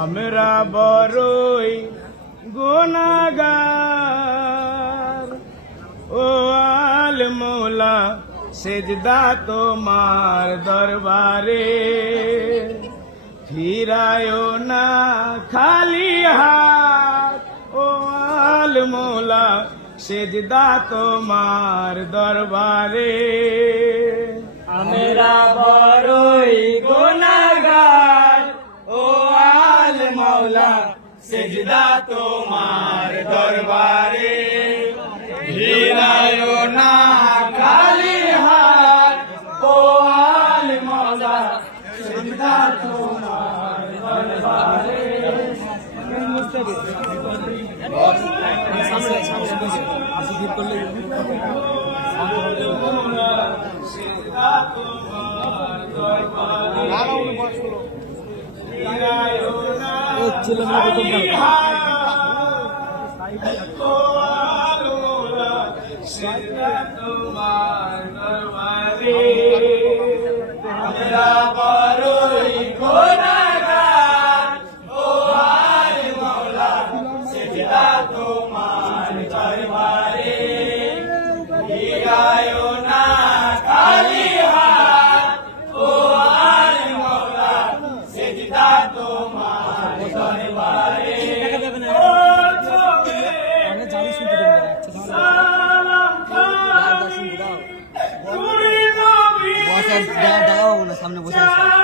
আমরা বড়ই গুনাহগার, ও আল মৌলা সেজদা তোমার দরবারে, ফিরায়ও না খালি হাত, ও আল মৌলা সেজদা তোমার দরবারে। আমরা বড়ই গুনাহগার, ও আল মৌলা সেজদা তোমার দরবারে, ফিরায়ও না খালি হাত, ও আল মৌলা সেজদা তোমার দরবারে। আমরা বড়ই গুনাহগার, ও আল মৌলা সেজদা তোমার দরবারে, ফিরায়ও না খালি হাত, ও আল মৌলা সেজদা তোমার দরবারে। সামনে বসে আছে।